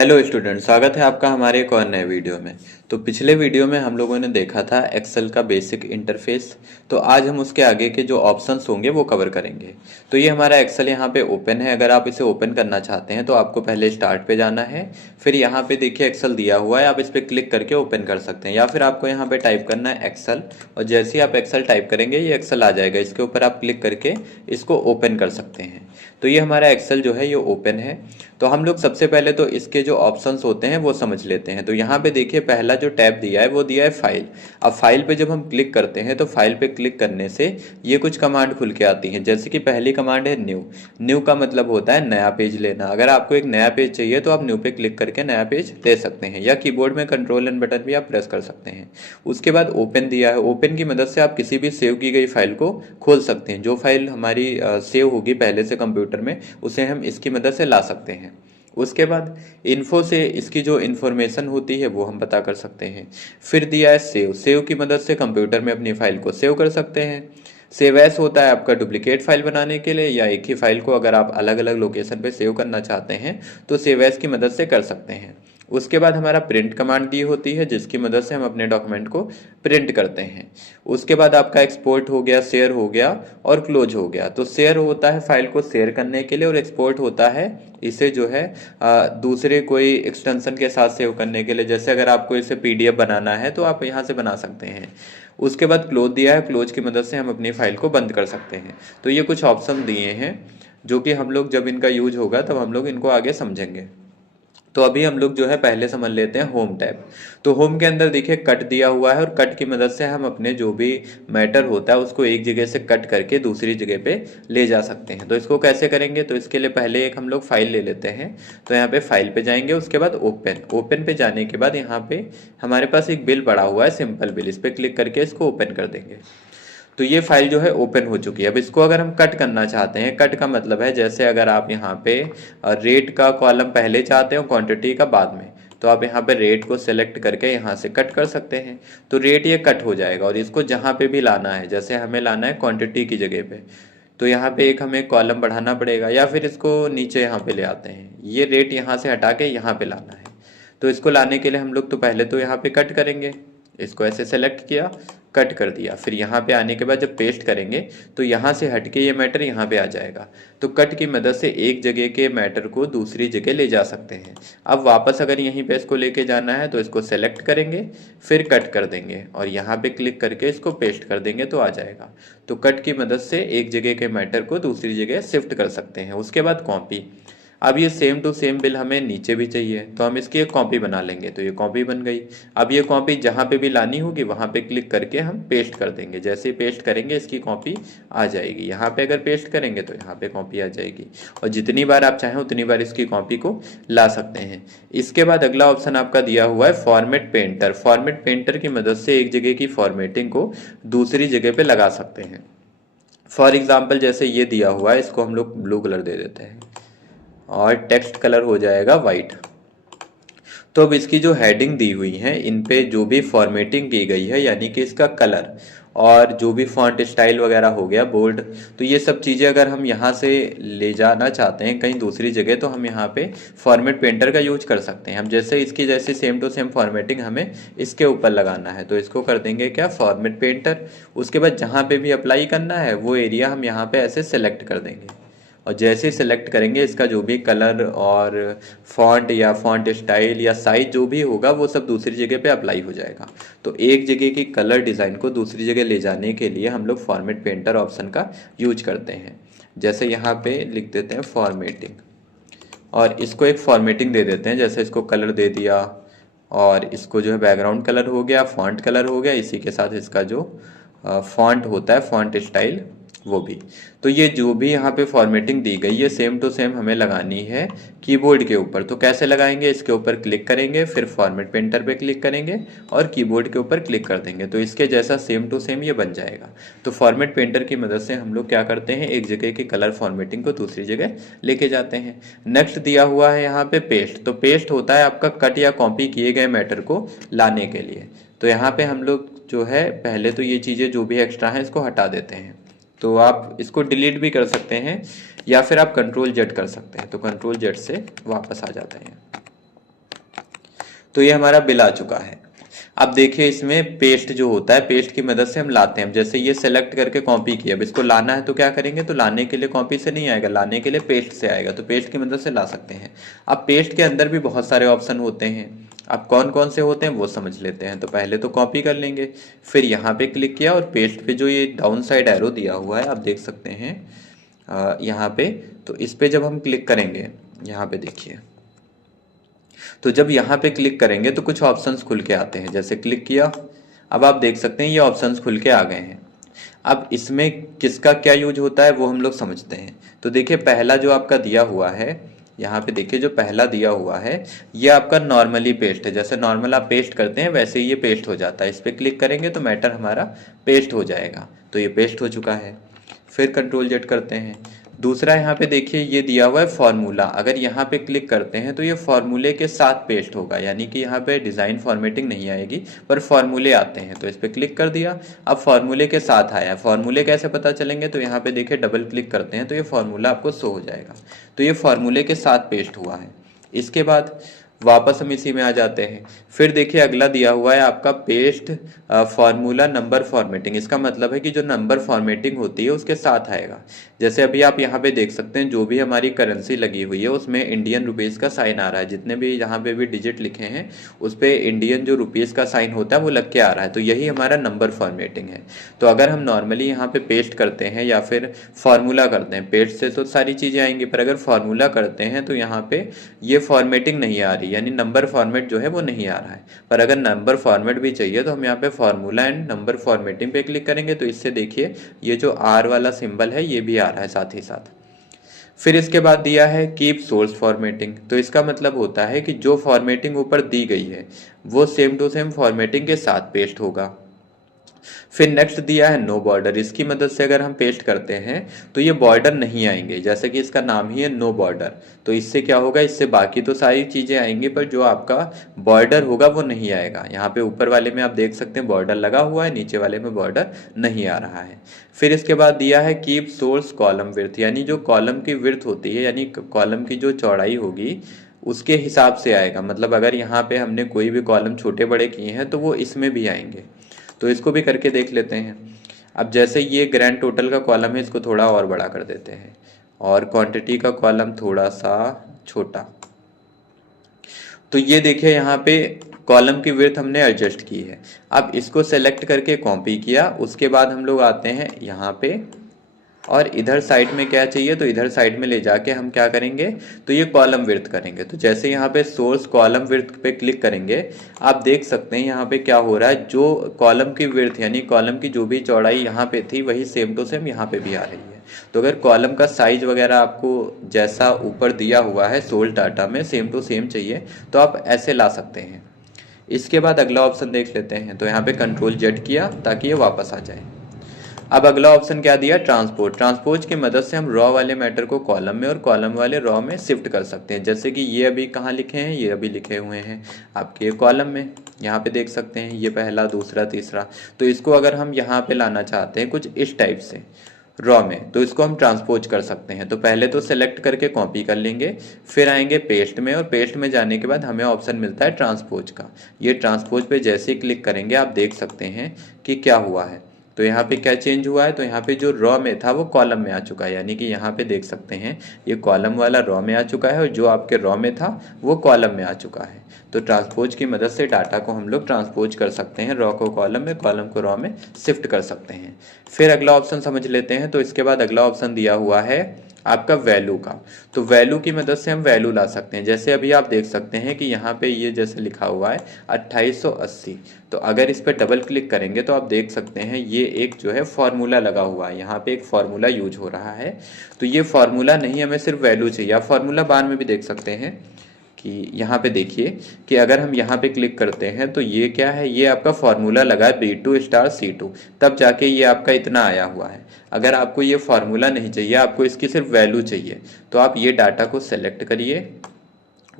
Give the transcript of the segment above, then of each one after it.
Hello student, स्वागत है आपका हमारे एक और नए वीडियो में। तो पिछले वीडियो में हम लोगों ने देखा था एक्सेल का बेसिक इंटरफेस। तो आज हम उसके आगे के जो ऑप्शंस होंगे वो कवर करेंगे। तो ये हमारा एक्सेल यहाँ पे ओपन है। अगर आप इसे ओपन करना चाहते हैं तो आपको पहले स्टार्ट पे जाना है। फिर यहाँ पे देखिए एक्सेल दिया हुआ है, आप इस पर क्लिक करके ओपन कर सकते हैं, या फिर आपको यहाँ पे टाइप करना है एक्सेल। और जैसे ही आप एक्सेल टाइप करेंगे ये एक्सेल आ जाएगा, इसके ऊपर आप क्लिक करके इसको ओपन कर सकते हैं। तो ये हमारा एक्सेल जो है ये ओपन है। तो हम लोग सबसे पहले तो इसके जो ऑप्शंस होते हैं वो समझ लेते हैं। तो यहाँ पे देखिए पहला जो टैब दिया है वो दिया है फाइल। अब फाइल पे जब हम क्लिक करते हैं तो फाइल पे क्लिक करने से ये कुछ कमांड खुल के आती हैं। जैसे कि पहली कमांड है न्यू। न्यू का मतलब होता है नया पेज लेना। अगर आपको एक नया पेज चाहिए तो आप न्यू पे क्लिक करके नया पेज ले सकते हैं, या कीबोर्ड में कंट्रोल एंड बटन भी आप प्रेस कर सकते हैं। उसके बाद ओपन दिया है। ओपन की मदद से आप किसी भी सेव की गई फाइल को खोल सकते हैं। जो फाइल हमारी सेव होगी पहले से कंप्यूटर में, उसे हम इसकी मदद से ला सकते हैं। उसके बाद इन्फो से इसकी जो इन्फॉर्मेशन होती है वो हम पता कर सकते हैं। फिर दिया है सेव। सेव की मदद से कंप्यूटर में अपनी फाइल को सेव कर सकते हैं। सेव एस होता है आपका डुप्लीकेट फाइल बनाने के लिए, या एक ही फाइल को अगर आप अलग अलग लोकेशन पे सेव करना चाहते हैं तो सेव एस की मदद से कर सकते हैं। उसके बाद हमारा प्रिंट कमांड दी होती है, जिसकी मदद से हम अपने डॉक्यूमेंट को प्रिंट करते हैं। उसके बाद आपका एक्सपोर्ट हो गया, शेयर हो गया और क्लोज हो गया। तो शेयर होता है फाइल को शेयर करने के लिए, और एक्सपोर्ट होता है इसे जो है दूसरे कोई एक्सटेंशन के साथ सेव करने के लिए। जैसे अगर आपको इसे पीडीएफ बनाना है तो आप यहाँ से बना सकते हैं। उसके बाद क्लोज दिया है। क्लोज की मदद से हम अपनी फाइल को बंद कर सकते हैं। तो ये कुछ ऑप्शन दिए हैं जो कि हम लोग जब इनका यूज होगा तब हम लोग इनको आगे समझेंगे। तो अभी हम लोग जो है पहले समझ लेते हैं होम टैब। तो होम के अंदर देखिए कट दिया हुआ है, और कट की मदद से हम अपने जो भी मैटर होता है उसको एक जगह से कट करके दूसरी जगह पे ले जा सकते हैं। तो इसको कैसे करेंगे, तो इसके लिए पहले एक हम लोग फाइल ले लेते हैं। तो यहाँ पे फाइल पे जाएंगे, उसके बाद ओपन। ओपन पे जाने के बाद यहाँ पे हमारे पास एक बिल पड़ा हुआ है, सिंपल बिल। इस पर क्लिक करके इसको ओपन कर देंगे। तो ये फाइल जो है ओपन हो चुकी है। अब इसको अगर हम कट करना चाहते हैं, कट का मतलब है जैसे अगर आप यहाँ पे रेट का कॉलम पहले चाहते हो, क्वांटिटी का बाद में, तो आप यहाँ पे रेट को सेलेक्ट करके यहाँ से कट कर सकते हैं। तो रेट ये कट हो जाएगा, और इसको जहाँ पे भी लाना है, जैसे हमें लाना है क्वांटिटी की जगह पे, तो यहाँ पे एक हमें कॉलम बढ़ाना पड़ेगा, या फिर इसको नीचे यहाँ पे ले आते हैं। ये रेट यहाँ से हटा के यहाँ पे लाना है। तो इसको लाने के लिए हम लोग तो पहले तो यहाँ पे कट करेंगे। इसको ऐसे सेलेक्ट किया, कट कर दिया। फिर यहाँ पे आने के बाद जब पेस्ट करेंगे तो यहाँ से हटके ये मैटर यहाँ पे आ जाएगा। तो कट की मदद से एक जगह के मैटर को दूसरी जगह ले जा सकते हैं। अब वापस अगर यहीं पे इसको लेके जाना है तो इसको सेलेक्ट करेंगे, फिर कट कर देंगे, और यहाँ पे क्लिक करके इसको पेस्ट कर देंगे तो आ जाएगा। तो कट की मदद से एक जगह के मैटर को दूसरी जगह शिफ्ट कर सकते हैं। उसके बाद कॉपी। अब ये सेम टू सेम बिल हमें नीचे भी चाहिए, तो हम इसकी एक कॉपी बना लेंगे। तो ये कॉपी बन गई। अब ये कॉपी जहाँ पे भी लानी होगी वहाँ पे क्लिक करके हम पेस्ट कर देंगे। जैसे ही पेस्ट करेंगे इसकी कॉपी आ जाएगी। यहाँ पे अगर पेस्ट करेंगे तो यहाँ पे कॉपी आ जाएगी, और जितनी बार आप चाहें उतनी बार इसकी कॉपी को ला सकते हैं। इसके बाद अगला ऑप्शन आपका दिया हुआ है फॉर्मेट पेंटर। फॉर्मेट पेंटर की मदद से एक जगह की फॉर्मेटिंग को दूसरी जगह पे लगा सकते हैं। फॉर एग्जाम्पल जैसे ये दिया हुआ है, इसको हम लोग ब्लू कलर दे देते हैं और टेक्स्ट कलर हो जाएगा वाइट। तो अब इसकी जो हेडिंग दी हुई है इन पे जो भी फॉर्मेटिंग की गई है, यानी कि इसका कलर और जो भी फॉन्ट स्टाइल वगैरह हो गया, बोल्ड, तो ये सब चीज़ें अगर हम यहाँ से ले जाना चाहते हैं कहीं दूसरी जगह, तो हम यहाँ पे फॉर्मेट पेंटर का यूज कर सकते हैं। हम जैसे इसकी जैसे सेम टू सेम फॉर्मेटिंग हमें इसके ऊपर लगाना है, तो इसको कर देंगे क्या, फॉर्मेट पेंटर। उसके बाद जहाँ पे भी अप्लाई करना है वो एरिया हम यहाँ पे ऐसे सेलेक्ट कर देंगे, और जैसे ही सिलेक्ट करेंगे इसका जो भी कलर और फॉन्ट या फॉन्ट स्टाइल या साइज जो भी होगा वो सब दूसरी जगह पे अप्लाई हो जाएगा। तो एक जगह की कलर डिज़ाइन को दूसरी जगह ले जाने के लिए हम लोग फॉर्मेट पेंटर ऑप्शन का यूज करते हैं। जैसे यहाँ पे लिख देते हैं फॉर्मेटिंग, और इसको एक फॉर्मेटिंग दे देते हैं। जैसे इसको कलर दे दिया, और इसको जो है बैकग्राउंड कलर हो गया, फॉन्ट कलर हो गया, इसी के साथ इसका जो फॉन्ट होता है, फॉन्ट स्टाइल, वो भी। तो ये जो भी यहाँ पे फॉर्मेटिंग दी गई है सेम टू सेम हमें लगानी है कीबोर्ड के ऊपर। तो कैसे लगाएंगे, इसके ऊपर क्लिक करेंगे, फिर फॉर्मेट पेंटर पे क्लिक करेंगे और कीबोर्ड के ऊपर क्लिक कर देंगे, तो इसके जैसा सेम टू सेम ये बन जाएगा। तो फॉर्मेट पेंटर की मदद से हम लोग क्या करते हैं, एक जगह की कलर फॉर्मेटिंग को दूसरी जगह लेके जाते हैं। नेक्स्ट दिया हुआ है यहाँ पे पेस्ट। तो पेस्ट होता है आपका कट या कॉपी किए गए मैटर को लाने के लिए। तो यहाँ पे हम लोग जो है पहले तो ये चीज़ें जो भी एक्स्ट्रा हैं इसको हटा देते हैं। तो आप इसको डिलीट भी कर सकते हैं, या फिर आप कंट्रोल जेड कर सकते हैं। तो कंट्रोल जेड से वापस आ जाते हैं। तो ये हमारा बिल आ चुका है। अब देखिए इसमें पेस्ट जो होता है, पेस्ट की मदद से हम लाते हैं। जैसे ये सेलेक्ट करके कॉपी किया, अब इसको लाना है तो क्या करेंगे, तो लाने के लिए कॉपी से नहीं आएगा, लाने के लिए पेस्ट से आएगा, तो पेस्ट की मदद से ला सकते हैं। अब पेस्ट के अंदर भी बहुत सारे ऑप्शन होते हैं, अब कौन कौन से होते हैं वो समझ लेते हैं। तो पहले तो कॉपी कर लेंगे, फिर यहाँ पे क्लिक किया और पेस्ट पे जो ये डाउन साइड एरो दिया हुआ है आप देख सकते हैं यहाँ पे, तो इस पे जब हम क्लिक करेंगे, यहाँ पे देखिए, तो जब यहाँ पे क्लिक करेंगे तो कुछ ऑप्शंस खुल के आते हैं। जैसे क्लिक किया, अब आप देख सकते हैं ये ऑप्शंस खुल के आ गए हैं। अब इसमें किसका क्या यूज होता है वो हम लोग समझते हैं। तो देखिए पहला जो आपका दिया हुआ है, यहाँ पे देखिए जो पहला दिया हुआ है ये आपका नॉर्मली पेस्ट है। जैसे नॉर्मल आप पेस्ट करते हैं वैसे ही ये पेस्ट हो जाता है। इस पर क्लिक करेंगे तो मैटर हमारा पेस्ट हो जाएगा, तो ये पेस्ट हो चुका है। फिर कंट्रोल जेड करते हैं। दूसरा यहाँ पे देखिए ये दिया हुआ है फॉर्मूला, अगर यहाँ पे क्लिक करते हैं तो ये फॉर्मूले के साथ पेस्ट होगा, यानी कि यहाँ पे डिज़ाइन फॉर्मेटिंग नहीं आएगी पर फॉर्मूले आते हैं। तो इस पर क्लिक कर दिया, अब फॉर्मूले के साथ आया। फॉर्मूले कैसे पता चलेंगे, तो यहाँ पे देखिए डबल क्लिक करते हैं तो ये फॉर्मूला आपको शो हो जाएगा। तो ये फॉर्मूले के साथ पेस्ट हुआ है। इसके बाद वापस हम इसी में आ जाते हैं। फिर देखिए अगला दिया हुआ है आपका पेस्ट फॉर्मूला नंबर फॉर्मेटिंग। इसका मतलब है कि जो नंबर फॉर्मेटिंग होती है उसके साथ आएगा। जैसे अभी आप यहाँ पे देख सकते हैं जो भी हमारी करेंसी लगी हुई है उसमें इंडियन रुपीज़ का साइन आ रहा है। जितने भी यहाँ पे भी डिजिट लिखे हैं उस पर इंडियन जो रुपीज़ का साइन होता है वो लग के आ रहा है, तो यही हमारा नंबर फॉर्मेटिंग है। तो अगर हम नॉर्मली यहाँ पे पेस्ट करते हैं या फिर फार्मूला करते हैं, पेस्ट से तो सारी चीज़ें आएंगी पर अगर फार्मूला करते हैं तो यहाँ पे ये फॉर्मेटिंग नहीं आ रही, यानी नंबर फॉर्मेट जो है वो नहीं आ रहा है। पर अगर नंबर फॉर्मेट भी चाहिए तो हम यहाँ पे फार्मूला एंड नंबर फॉर्मेटिंग पे क्लिक करेंगे तो इससे देखिए ये जो आर वाला सिंबल है ये भी आ रहा है साथ ही साथ। फिर इसके बाद दिया है कीप सोर्स फॉर्मेटिंग। तो इसका मतलब होता है कि जो फॉर्मेटिंग ऊपर दी गई है वो सेम टू सेम फॉर्मेटिंग के साथ पेस्ट होगा। फिर नेक्स्ट दिया है नो बॉर्डर। इसकी मदद से अगर हम पेस्ट करते हैं तो ये बॉर्डर नहीं आएंगे, जैसे कि इसका नाम ही है नो बॉर्डर। तो इससे क्या होगा, इससे बाकी तो सारी चीज़ें आएंगी पर जो आपका बॉर्डर होगा वो नहीं आएगा। यहाँ पे ऊपर वाले में आप देख सकते हैं बॉर्डर लगा हुआ है, नीचे वाले में बॉर्डर नहीं आ रहा है। फिर इसके बाद दिया है कीप सोर्स कॉलम विड्थ, यानी जो कॉलम की विड्थ होती है यानी कॉलम की जो चौड़ाई होगी उसके हिसाब से आएगा। मतलब अगर यहाँ पे हमने कोई भी कॉलम छोटे बड़े किए हैं तो वो इसमें भी आएंगे। तो इसको भी करके देख लेते हैं। अब जैसे ये ग्रैंड टोटल का कॉलम है इसको थोड़ा और बड़ा कर देते हैं और क्वांटिटी का कॉलम थोड़ा सा छोटा। तो ये देखिए यहाँ पे कॉलम की विड्थ हमने एडजस्ट की है। अब इसको सेलेक्ट करके कॉपी किया, उसके बाद हम लोग आते हैं यहाँ पे और इधर साइड में क्या चाहिए, तो इधर साइड में ले जाके हम क्या करेंगे, तो ये कॉलम विड्थ करेंगे। तो जैसे यहाँ पे सोर्स कॉलम विड्थ पे क्लिक करेंगे आप देख सकते हैं यहाँ पे क्या हो रहा है, जो कॉलम की विड्थ यानी कॉलम की जो भी चौड़ाई यहाँ पे थी वही सेम टू सेम यहाँ पे भी आ रही है। तो अगर कॉलम का साइज वगैरह आपको जैसा ऊपर दिया हुआ है सोर्स डाटा में सेम टू सेम चाहिए तो आप ऐसे ला सकते हैं। इसके बाद अगला ऑप्शन देख लेते हैं। तो यहाँ पे कंट्रोल जेड किया ताकि ये वापस आ जाए। अब अगला ऑप्शन क्या दिया, ट्रांसपोर्ट। ट्रांसपोर्ट की मदद से हम रॉ वाले मैटर को कॉलम में और कॉलम वाले रॉ में शिफ्ट कर सकते हैं। जैसे कि ये अभी कहाँ लिखे हैं, ये अभी लिखे हुए हैं आपके कॉलम में, यहाँ पे देख सकते हैं ये पहला दूसरा तीसरा। तो इसको अगर हम यहाँ पे लाना चाहते हैं कुछ इस टाइप से रॉ में तो इसको हम ट्रांसपोज कर सकते हैं। तो पहले तो सेलेक्ट करके कॉपी कर लेंगे, फिर आएंगे पेस्ट में और पेस्ट में जाने के बाद हमें ऑप्शन मिलता है ट्रांसपोज का। ये ट्रांसपोज पे जैसे ही क्लिक करेंगे आप देख सकते हैं कि क्या हुआ है। तो यहाँ पे क्या चेंज हुआ है, तो यहाँ पे जो रॉ में था वो कॉलम में आ चुका है, यानी कि यहाँ पे देख सकते हैं ये कॉलम वाला रॉ में आ चुका है और जो आपके रॉ में था वो कॉलम में आ चुका है। तो ट्रांसपोज की मदद से डाटा को हम लोग ट्रांसपोज कर सकते हैं, रॉ को कॉलम में कॉलम को रॉ में शिफ्ट कर सकते हैं। फिर अगला ऑप्शन समझ लेते हैं। तो इसके बाद अगला ऑप्शन दिया हुआ है आपका वैल्यू का। तो वैल्यू की मदद से हम वैल्यू ला सकते हैं। जैसे अभी आप देख सकते हैं कि यहाँ पे ये जैसे लिखा हुआ है 2880। तो अगर इस पर डबल क्लिक करेंगे तो आप देख सकते हैं ये एक जो है फॉर्मूला लगा हुआ है, यहाँ पे एक फॉर्मूला यूज हो रहा है। तो ये फॉर्मूला नहीं, हमें सिर्फ वैल्यू चाहिए। आप फॉर्मूला बार में भी देख सकते हैं कि यहाँ पे देखिए कि अगर हम यहाँ पे क्लिक करते हैं तो ये क्या है, ये आपका फॉर्मूला लगा है B2 स्टार C2, तब जाके ये आपका इतना आया हुआ है। अगर आपको ये फॉर्मूला नहीं चाहिए, आपको इसकी सिर्फ वैल्यू चाहिए, तो आप ये डाटा को सेलेक्ट करिए,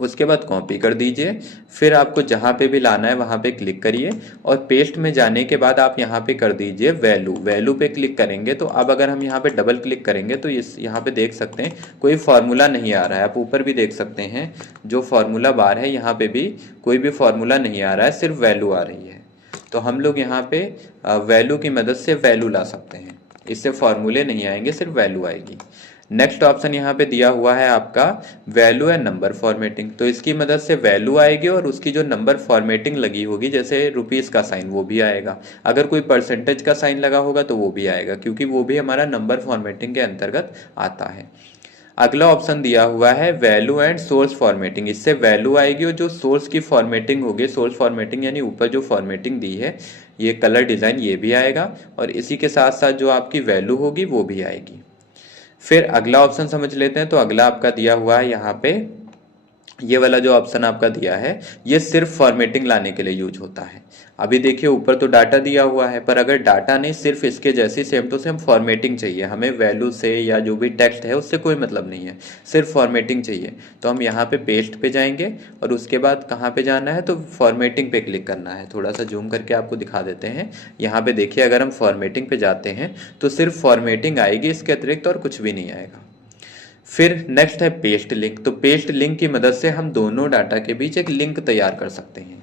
उसके बाद कॉपी कर दीजिए। फिर आपको जहाँ पे भी लाना है वहाँ पे क्लिक करिए और पेस्ट में जाने के बाद आप यहाँ पे कर दीजिए वैल्यू। वैल्यू पे क्लिक करेंगे तो अब अगर हम यहाँ पे डबल क्लिक करेंगे तो इस यहाँ पे देख सकते हैं कोई फार्मूला नहीं आ रहा है। आप ऊपर भी देख सकते हैं जो फार्मूला बार है यहाँ पे भी कोई भी फार्मूला नहीं आ रहा है, सिर्फ वैल्यू आ रही है। तो हम लोग यहाँ पे वैल्यू की मदद से वैल्यू ला सकते हैं। इससे फार्मूले नहीं आएंगे, सिर्फ वैल्यू आएगी। नेक्स्ट ऑप्शन यहाँ पे दिया हुआ है आपका वैल्यू एंड नंबर फॉर्मेटिंग। तो इसकी मदद से वैल्यू आएगी और उसकी जो नंबर फॉर्मेटिंग लगी होगी, जैसे रुपीस का साइन, वो भी आएगा। अगर कोई परसेंटेज का साइन लगा होगा तो वो भी आएगा, क्योंकि वो भी हमारा नंबर फॉर्मेटिंग के अंतर्गत आता है। अगला ऑप्शन दिया हुआ है वैल्यू एंड सोर्स फॉर्मेटिंग। इससे वैल्यू आएगी और जो सोर्स की फॉर्मेटिंग होगी, सोर्स फॉर्मेटिंग यानी ऊपर जो फॉर्मेटिंग दी है, ये कलर डिजाइन ये भी आएगा और इसी के साथ साथ जो आपकी वैल्यू होगी वो भी आएगी। फिर अगला ऑप्शन समझ लेते हैं। तो अगला आपका दिया हुआ है यहाँ पे, ये वाला जो ऑप्शन आपका दिया है ये सिर्फ फॉर्मेटिंग लाने के लिए यूज होता है। अभी देखिए ऊपर तो डाटा दिया हुआ है, पर अगर डाटा नहीं, सिर्फ इसके जैसी सेम टू सेम फॉर्मेटिंग चाहिए हमें, वैल्यू से या जो भी टेक्स्ट है उससे कोई मतलब नहीं है, सिर्फ फॉर्मेटिंग चाहिए। तो हम यहाँ पे पेस्ट पे जाएंगे और उसके बाद कहाँ पे जाना है, तो फॉर्मेटिंग पे क्लिक करना है। थोड़ा सा जूम करके आपको दिखा देते हैं। यहाँ पे देखिए अगर हम फॉर्मेटिंग पे जाते हैं तो सिर्फ फॉर्मेटिंग आएगी, इसके अतिरिक्त और कुछ भी नहीं आएगा। फिर नेक्स्ट है पेस्ट लिंक। तो पेस्ट लिंक की मदद से हम दोनों डाटा के बीच एक लिंक तैयार कर सकते हैं।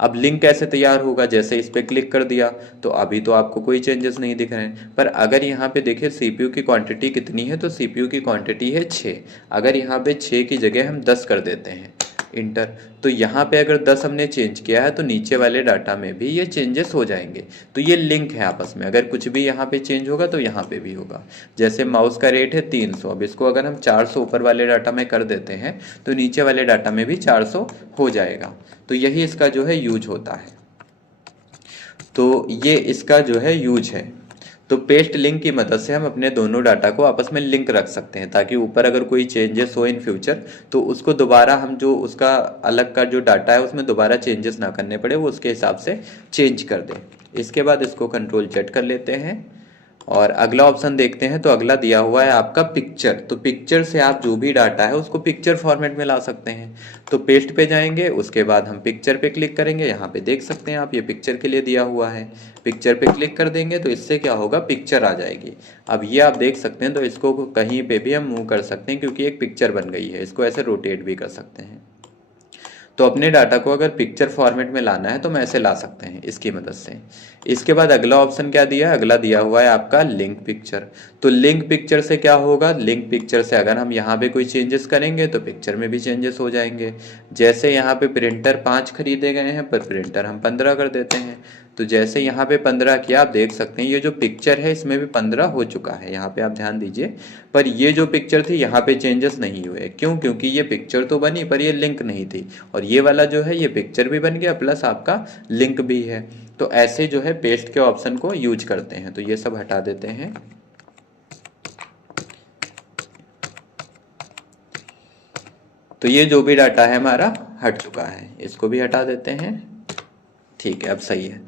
अब लिंक कैसे तैयार होगा, जैसे इस पे क्लिक कर दिया तो अभी तो आपको कोई चेंजेस नहीं दिख रहे हैं, पर अगर यहाँ पे देखिए सीपीयू की क्वांटिटी कितनी है, तो सीपीयू की क्वांटिटी है 6। अगर यहाँ पे 6 की जगह हम 10 कर देते हैं इंटर, तो यहाँ पे अगर 10 हमने चेंज किया है तो नीचे वाले डाटा में भी ये चेंजेस हो जाएंगे। तो ये लिंक है आपस में, अगर कुछ भी यहाँ पे चेंज होगा तो यहाँ पे भी होगा। जैसे माउस का रेट है 300, अब इसको अगर हम 400 ऊपर वाले डाटा में कर देते हैं तो नीचे वाले डाटा में भी 400 हो जाएगा। तो यही इसका जो है यूज होता है। तो ये इसका जो है यूज है। तो पेस्ट लिंक की मदद से हम अपने दोनों डाटा को आपस में लिंक रख सकते हैं, ताकि ऊपर अगर कोई चेंजेस हो इन फ्यूचर तो उसको दोबारा हम जो उसका अलग का जो डाटा है उसमें दोबारा चेंजेस ना करने पड़े, वो उसके हिसाब से चेंज कर दें। इसके बाद इसको कंट्रोल जेड कर लेते हैं और अगला ऑप्शन देखते हैं। तो अगला दिया हुआ है आपका पिक्चर। तो पिक्चर से आप जो भी डाटा है उसको पिक्चर फॉर्मेट में ला सकते हैं। तो पेस्ट पे जाएंगे, उसके बाद हम पिक्चर पे क्लिक करेंगे। यहाँ पे देख सकते हैं आप, ये पिक्चर के लिए दिया हुआ है। पिक्चर पे क्लिक कर देंगे तो इससे क्या होगा, पिक्चर आ जाएगी। अब ये आप देख सकते हैं, तो इसको कहीं पे भी हम मूव कर सकते हैं क्योंकि एक पिक्चर बन गई है। इसको ऐसे रोटेट भी कर सकते हैं। तो अपने डाटा को अगर पिक्चर फॉर्मेट में लाना है तो हम ऐसे ला सकते हैं इसकी मदद से। इसके बाद अगला ऑप्शन क्या दिया है, अगला दिया हुआ है आपका लिंक पिक्चर। तो लिंक पिक्चर से क्या होगा, लिंक पिक्चर से अगर हम यहाँ पे कोई चेंजेस करेंगे तो पिक्चर में भी चेंजेस हो जाएंगे। जैसे यहाँ पे प्रिंटर 5 खरीदे गए हैं, पर प्रिंटर हम 15 कर देते हैं। तो जैसे यहाँ पे 15 किया, आप देख सकते हैं ये जो पिक्चर है इसमें भी 15 हो चुका है। यहाँ पे आप ध्यान दीजिए, पर ये जो पिक्चर थी यहाँ पे चेंजेस नहीं हुए। क्यों, क्योंकि ये पिक्चर तो बनी पर ये लिंक नहीं थी, और ये वाला जो है ये पिक्चर भी बन गया प्लस आपका लिंक भी है। तो ऐसे जो है पेस्ट के ऑप्शन को यूज करते हैं। तो ये सब हटा देते हैं। तो ये जो भी डाटा है हमारा हट चुका है, इसको भी हटा देते हैं। ठीक है, अब सही है।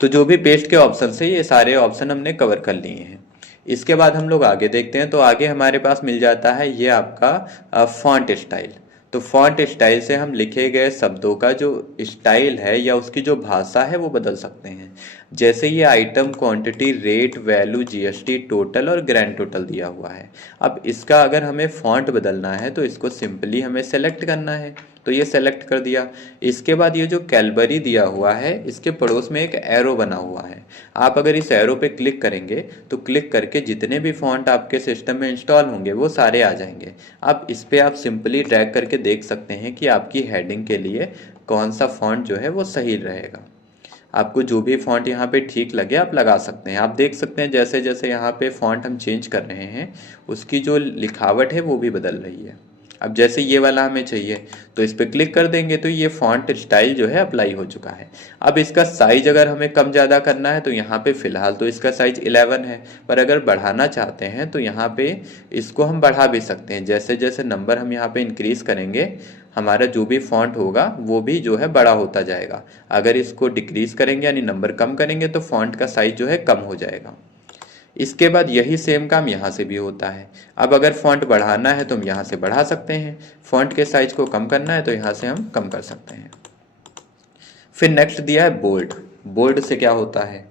तो जो भी पेस्ट के ऑप्शन है ये सारे ऑप्शन हमने कवर कर लिए हैं। इसके बाद हम लोग आगे देखते हैं। तो आगे हमारे पास मिल जाता है ये आपका फॉन्ट स्टाइल। तो फॉन्ट स्टाइल से हम लिखे गए शब्दों का जो स्टाइल है या उसकी जो भाषा है वो बदल सकते हैं। जैसे ये item, quantity, rate, value, GST, total और ग्रैंड टोटल दिया हुआ है। अब इसका अगर हमें फॉन्ट बदलना है तो इसको सिंपली हमें सेलेक्ट करना है। तो ये सेलेक्ट कर दिया। इसके बाद ये जो कैलबरी दिया हुआ है इसके पड़ोस में एक एरो बना हुआ है। आप अगर इस एरो पे क्लिक करेंगे तो क्लिक करके जितने भी फॉन्ट आपके सिस्टम में इंस्टॉल होंगे वो सारे आ जाएंगे। अब इस पे आप सिंपली ड्रैग करके देख सकते हैं कि आपकी हेडिंग के लिए कौन सा फॉन्ट जो है वो सही रहेगा। आपको जो भी फॉन्ट यहाँ पे ठीक लगे आप लगा सकते हैं। आप देख सकते हैं जैसे जैसे यहाँ पे फॉन्ट हम चेंज कर रहे हैं उसकी जो लिखावट है वो भी बदल रही है। अब जैसे ये वाला हमें चाहिए तो इस पर क्लिक कर देंगे तो ये फॉन्ट स्टाइल जो है अप्लाई हो चुका है। अब इसका साइज अगर हमें कम ज़्यादा करना है तो यहाँ पे फिलहाल तो इसका साइज 11 है, पर अगर बढ़ाना चाहते हैं तो यहाँ पे इसको हम बढ़ा भी सकते हैं। जैसे जैसे नंबर हम यहाँ पे इंक्रीज करेंगे हमारा जो भी फॉन्ट होगा वो भी जो है बड़ा होता जाएगा। अगर इसको डिक्रीज करेंगे यानी नंबर कम करेंगे तो फॉन्ट का साइज जो है कम हो जाएगा। इसके बाद यही सेम काम यहाँ से भी होता है। अब अगर फॉन्ट बढ़ाना है तो हम यहाँ से बढ़ा सकते हैं, फॉन्ट के साइज को कम करना है तो यहाँ से हम कम कर सकते हैं। फिर नेक्स्ट दिया है बोल्ड। बोल्ड से क्या होता है,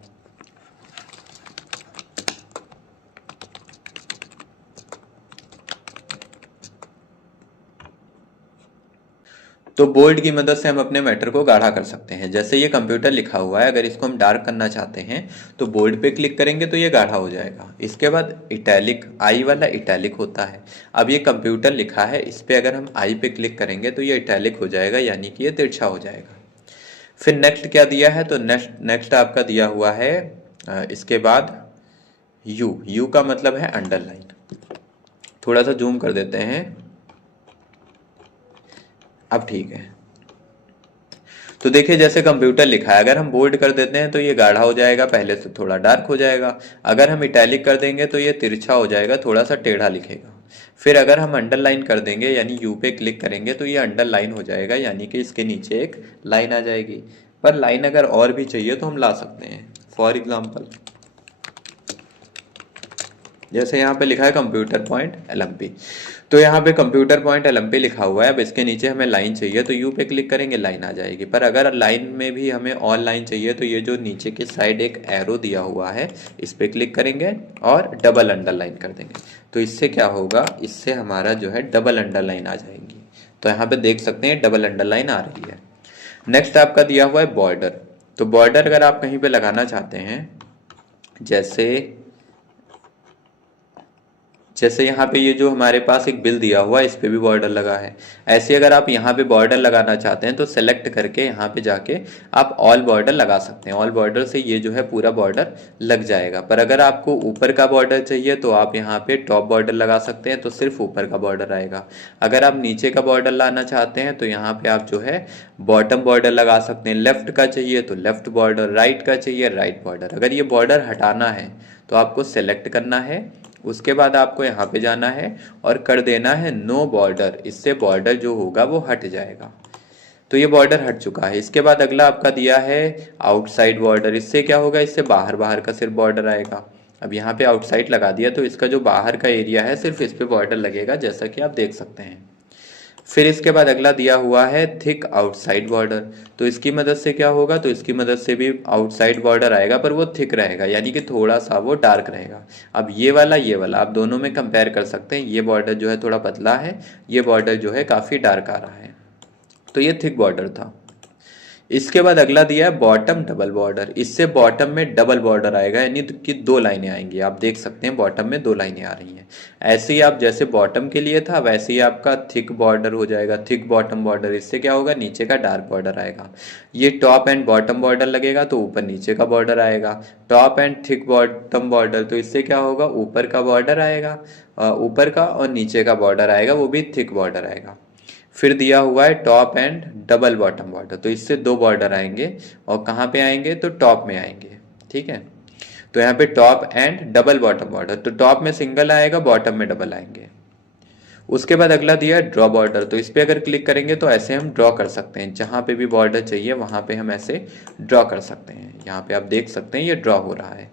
तो बोल्ड की मदद से हम अपने मैटर को गाढ़ा कर सकते हैं। जैसे ये कंप्यूटर लिखा हुआ है, अगर इसको हम डार्क करना चाहते हैं तो बोल्ड पे क्लिक करेंगे तो ये गाढ़ा हो जाएगा। इसके बाद इटैलिक, आई वाला इटैलिक होता है। अब ये कंप्यूटर लिखा है, इस पे अगर हम आई पे क्लिक करेंगे तो ये इटैलिक हो जाएगा, यानी कि ये तिरछा हो जाएगा। फिर नेक्स्ट क्या दिया है, तो नेक्स्ट आपका दिया हुआ है इसके बाद यू। यू का मतलब है अंडरलाइन। थोड़ा सा जूम कर देते हैं, अब ठीक है। तो देखिए जैसे कंप्यूटर लिखा है, अगर हम बोल्ड कर देते हैं तो ये गाढ़ा हो जाएगा, पहले से थोड़ा डार्क हो जाएगा। अगर हम इटैलिक कर देंगे तो ये तिरछा हो जाएगा, थोड़ा सा टेढ़ा लिखेगा। फिर अगर हम अंडरलाइन कर देंगे यानी यू पे क्लिक करेंगे तो ये अंडरलाइन हो जाएगा, यानी कि इसके नीचे एक लाइन आ जाएगी। पर लाइन अगर और भी चाहिए तो हम ला सकते हैं। फॉर एग्जाम्पल जैसे यहाँ पे लिखा है कंप्यूटर पॉइंट एलएमपी, तो यहाँ पे कंप्यूटर पॉइंट एलएमपी लिखा हुआ है। अब इसके नीचे हमें लाइन चाहिए तो यू पे क्लिक करेंगे, लाइन आ जाएगी। पर अगर लाइन में भी हमें और लाइन चाहिए तो ये जो नीचे की साइड एक एरो दिया हुआ है, इस पे क्लिक करेंगे और डबल अंडरलाइन कर देंगे। तो इससे क्या होगा, इससे हमारा जो है डबल अंडरलाइन आ जाएंगी। तो यहाँ पे देख सकते हैं डबल अंडरलाइन आ रही है। नेक्स्ट आपका दिया हुआ है बॉर्डर। तो बॉर्डर अगर आप कहीं पे लगाना चाहते हैं, जैसे यहाँ पे ये जो हमारे पास एक बिल दिया हुआ है, इस पे भी बॉर्डर लगा है। ऐसे अगर आप यहाँ पे बॉर्डर लगाना चाहते हैं तो सेलेक्ट करके यहाँ पे जाके आप ऑल बॉर्डर लगा सकते हैं। ऑल बॉर्डर से ये जो है पूरा बॉर्डर लग जाएगा। पर अगर आपको ऊपर का बॉर्डर चाहिए तो आप यहाँ पे टॉप बॉर्डर लगा सकते हैं, तो सिर्फ ऊपर का बॉर्डर आएगा। अगर आप नीचे का बॉर्डर लाना चाहते हैं तो यहाँ पे आप जो है बॉटम बॉर्डर लगा सकते हैं। लेफ्ट का चाहिए तो लेफ्ट बॉर्डर, राइट का चाहिए राइट बॉर्डर। अगर ये बॉर्डर हटाना है तो आपको सेलेक्ट करना है, उसके बाद आपको यहाँ पे जाना है और कर देना है नो बॉर्डर। इससे बॉर्डर जो होगा वो हट जाएगा। तो ये बॉर्डर हट चुका है। इसके बाद अगला आपका दिया है आउटसाइड बॉर्डर। इससे क्या होगा, इससे बाहर बाहर का सिर्फ बॉर्डर आएगा। अब यहाँ पे आउटसाइड लगा दिया तो इसका जो बाहर का एरिया है सिर्फ इस पे बॉर्डर लगेगा, जैसा कि आप देख सकते हैं। फिर इसके बाद अगला दिया हुआ है थिक आउटसाइड बॉर्डर। तो इसकी मदद से क्या होगा, तो इसकी मदद से भी आउटसाइड बॉर्डर आएगा, पर वो थिक रहेगा, यानी कि थोड़ा सा वो डार्क रहेगा। अब ये वाला आप दोनों में कंपेयर कर सकते हैं। ये बॉर्डर जो है थोड़ा पतला है, ये बॉर्डर जो है काफ़ी डार्क आ रहा है। तो ये थिक बॉर्डर था। इसके बाद अगला दिया है बॉटम डबल बॉर्डर। इससे बॉटम में डबल बॉर्डर आएगा, यानी कि दो लाइनें आएंगी। आप देख सकते हैं बॉटम में दो लाइनें आ रही हैं। ऐसे ही आप जैसे बॉटम के लिए था वैसे ही आपका थिक बॉर्डर हो जाएगा, थिक बॉटम बॉर्डर। इससे क्या होगा, नीचे का डार्क बॉर्डर आएगा। ये टॉप एंड बॉटम बॉर्डर लगेगा तो ऊपर नीचे का बॉर्डर आएगा। Top and thick bottom border, तो इससे क्या होगा, ऊपर का बॉर्डर आएगा, ऊपर का और नीचे का बॉर्डर आएगा, वो भी थिक बॉर्डर आएगा। फिर दिया हुआ है top and double bottom border. तो इससे दो बॉर्डर आएंगे और कहाँ पे आएंगे, तो टॉप में आएंगे। ठीक है, तो यहाँ पे top and double bottom border, तो टॉप में सिंगल आएगा, बॉटम में डबल आएंगे। उसके बाद अगला दिया है ड्रॉ बॉर्डर। तो इस पे अगर क्लिक करेंगे तो ऐसे हम ड्रॉ कर सकते हैं, जहाँ पे भी बॉर्डर चाहिए वहाँ पे हम ऐसे ड्रॉ कर सकते हैं। यहाँ पे आप देख सकते हैं ये ड्रॉ हो रहा है।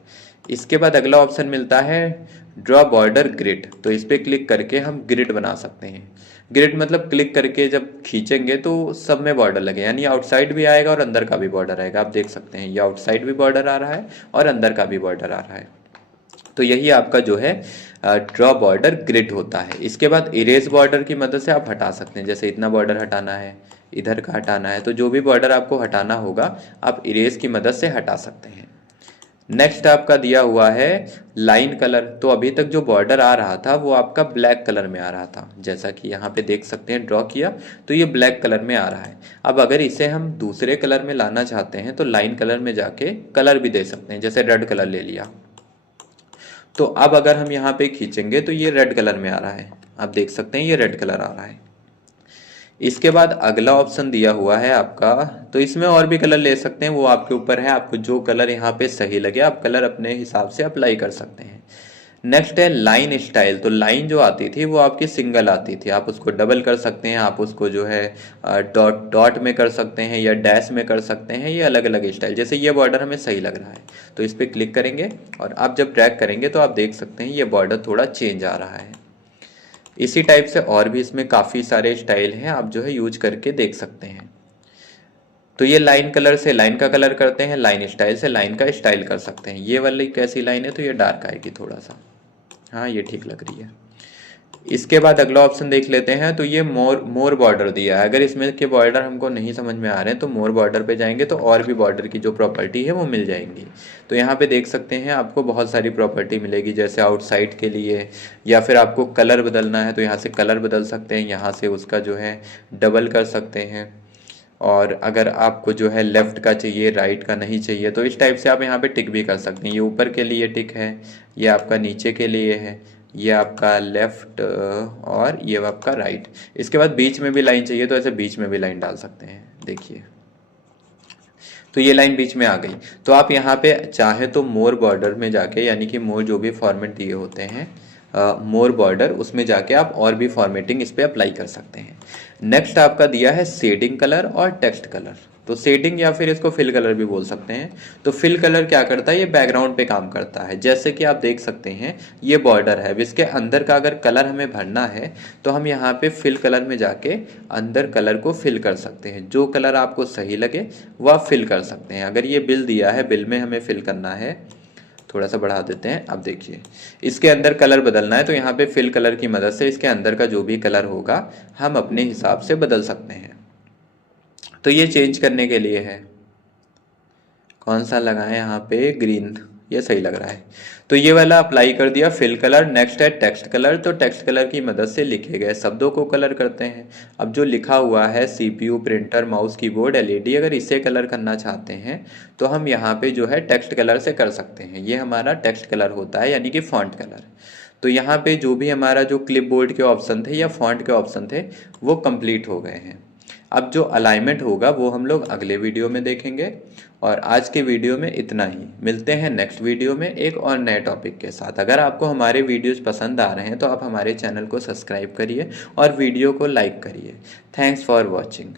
इसके बाद अगला ऑप्शन मिलता है ड्रॉ बॉर्डर ग्रिड। तो इस पे क्लिक करके हम ग्रिड बना सकते हैं। ग्रिड मतलब क्लिक करके जब खींचेंगे तो सब में बॉर्डर लगे, यानी आउटसाइड भी आएगा और अंदर का भी बॉर्डर आएगा। आप देख सकते हैं ये आउटसाइड भी बॉर्डर आ रहा है और अंदर का भी बॉर्डर आ रहा है। तो यही आपका जो है ड्रॉ बॉर्डर ग्रिड होता है। इसके बाद इरेज बॉर्डर की मदद से आप हटा सकते हैं। जैसे इतना बॉर्डर हटाना है, इधर का हटाना है, तो जो भी बॉर्डर आपको हटाना होगा आप इरेज की मदद से हटा सकते हैं। नेक्स्ट आपका दिया हुआ है लाइन कलर। तो अभी तक जो बॉर्डर आ रहा था वो आपका ब्लैक कलर में आ रहा था, जैसा कि यहाँ पे देख सकते हैं ड्रॉ किया तो ये ब्लैक कलर में आ रहा है। अब अगर इसे हम दूसरे कलर में लाना चाहते हैं तो लाइन कलर में जाके कलर भी दे सकते हैं। जैसे रेड कलर ले लिया, तो अब अगर हम यहाँ पे खींचेंगे तो ये रेड कलर में आ रहा है। आप देख सकते हैं ये रेड कलर आ रहा है। इसके बाद अगला ऑप्शन दिया हुआ है आपका, तो इसमें और भी कलर ले सकते हैं, वो आपके ऊपर है। आपको जो कलर यहाँ पे सही लगे आप कलर अपने हिसाब से अप्लाई कर सकते हैं। नेक्स्ट है लाइन स्टाइल। तो लाइन जो आती थी वो आपकी सिंगल आती थी, आप उसको डबल कर सकते हैं, आप उसको जो है डॉट डॉट में कर सकते हैं या डैश में कर सकते हैं, ये अलग अलग स्टाइल। जैसे ये बॉर्डर हमें सही लग रहा है तो इस पर क्लिक करेंगे और आप जब ड्रैग करेंगे तो आप देख सकते हैं ये बॉर्डर थोड़ा चेंज आ रहा है। इसी टाइप से और भी इसमें काफ़ी सारे स्टाइल हैं, आप जो है यूज करके देख सकते हैं। तो ये लाइन कलर से लाइन का कलर करते हैं, लाइन स्टाइल से लाइन का स्टाइल कर सकते हैं। ये वाली कैसी लाइन है तो ये डार्क आएगी थोड़ा सा, हाँ ये ठीक लग रही है। इसके बाद अगला ऑप्शन देख लेते हैं। तो ये मोर बॉर्डर दिया है। अगर इसमें के बॉर्डर हमको नहीं समझ में आ रहे हैं तो मोर बॉर्डर पे जाएंगे तो और भी बॉर्डर की जो प्रॉपर्टी है वो मिल जाएंगी। तो यहाँ पे देख सकते हैं आपको बहुत सारी प्रॉपर्टी मिलेगी, जैसे आउटसाइड के लिए, या फिर आपको कलर बदलना है तो यहाँ से कलर बदल सकते हैं, यहाँ से उसका जो है डबल कर सकते हैं। और अगर आपको जो है लेफ़्ट का चाहिए, राइट का नहीं चाहिए, तो इस टाइप से आप यहाँ पे टिक भी कर सकते हैं। ये ऊपर के लिए टिक है, ये आपका नीचे के लिए है, ये आपका लेफ़्ट और ये आपका राइट। इसके बाद बीच में भी लाइन चाहिए तो ऐसे बीच में भी लाइन डाल सकते हैं, देखिए तो ये लाइन बीच में आ गई। तो आप यहाँ पे चाहे तो मोर बॉर्डर में जाके, यानी कि मोर जो भी फॉर्मेट दिए होते हैं मोर बॉर्डर, उसमें जाके आप और भी फॉर्मेटिंग इस पे अप्लाई कर सकते हैं। नेक्स्ट आपका दिया है शेडिंग कलर और टेक्स्ट कलर। तो शेडिंग या फिर इसको फिल कलर भी बोल सकते हैं। तो फिल कलर क्या करता है, ये बैकग्राउंड पे काम करता है। जैसे कि आप देख सकते हैं ये बॉर्डर है, अब इसके अंदर का अगर कलर हमें भरना है तो हम यहाँ पे फिल कलर में जाके अंदर कलर को फिल कर सकते हैं। जो कलर आपको सही लगे वह आप फिल कर सकते हैं। अगर ये बिल दिया है, बिल में हमें फिल करना है, थोड़ा सा बढ़ा देते हैं। अब देखिए इसके अंदर कलर बदलना है तो यहाँ पे फिल कलर की मदद से इसके अंदर का जो भी कलर होगा हम अपने हिसाब से बदल सकते हैं। तो ये चेंज करने के लिए है, कौन सा लगाएं यहाँ पे, ग्रीन, ये सही लग रहा है। तो ये वाला अप्लाई कर दिया फिल कलर। नेक्स्ट है टेक्स्ट कलर। तो टेक्स्ट कलर की मदद से लिखे गए शब्दों को कलर करते हैं। अब जो लिखा हुआ है CPU, printer, mouse, keyboard, LED, अगर इसे कलर करना चाहते हैं तो हम यहाँ पे जो है टेक्स्ट कलर से कर सकते हैं। ये हमारा टेक्स्ट कलर होता है, यानी कि फॉन्ट कलर। तो यहाँ पे जो भी हमारा जो क्लिपबोर्ड के ऑप्शन थे या फॉन्ट के ऑप्शन थे वो कंप्लीट हो गए हैं। अब जो अलाइनमेंट होगा वो हम लोग अगले वीडियो में देखेंगे। और आज के वीडियो में इतना ही, मिलते हैं नेक्स्ट वीडियो में एक और नए टॉपिक के साथ। अगर आपको हमारे वीडियोस पसंद आ रहे हैं तो आप हमारे चैनल को सब्सक्राइब करिए और वीडियो को लाइक करिए। Thanks for watching.